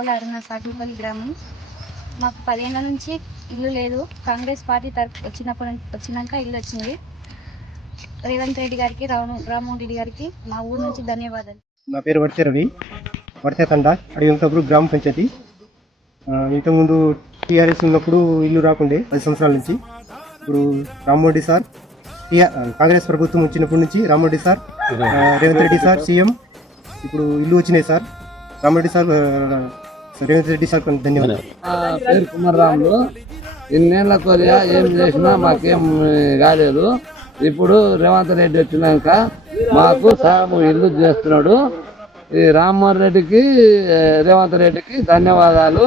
ఓలారున సాటిపల్లి గ్రామం. మాకు 10 ఏళ్ల నుంచి ఇల్లు లేదు. కాంగ్రెస్ పార్టీ వచ్చినాక ఇల్లు వచ్చింది. రేవంత్ రెడ్డి గారికి, రామ్మోహన్ రెడ్డి గారికి మా ఊరు నుంచి ధన్యవాదాలు. నా పేరు వర్తే రవి, వర్తే తండ, అడిగంతపురం గ్రామ పంచాయతీ. ఇంతకుముందు టీఆర్ఎస్ ఉన్నప్పుడు ఇల్లు రాకుండే 10 సంవత్సరాల నుంచి. ఇప్పుడు రామ్మోహన్ సార్, కాంగ్రెస్ ప్రభుత్వం వచ్చినప్పటి నుంచి Rammohan sir, Revanth Reddy sir CM, ఇప్పుడు ఇల్లు వచ్చినాయి sir. Rammohan sir, Revanth Reddy sir ధన్యవాదాలు. పేరు కుమారరాములు. ఇన్నేళ్ల కొరియా ఏం చేసినా మాకేం కాలేదు. ఇప్పుడు రేవంత్ రెడ్డి వచ్చినాక మాకు సాగు ఇల్లు చేస్తున్నాడు. ఈ రామ్మోహన్ రెడ్డికి, రేవంత్ రెడ్డికి ధన్యవాదాలు.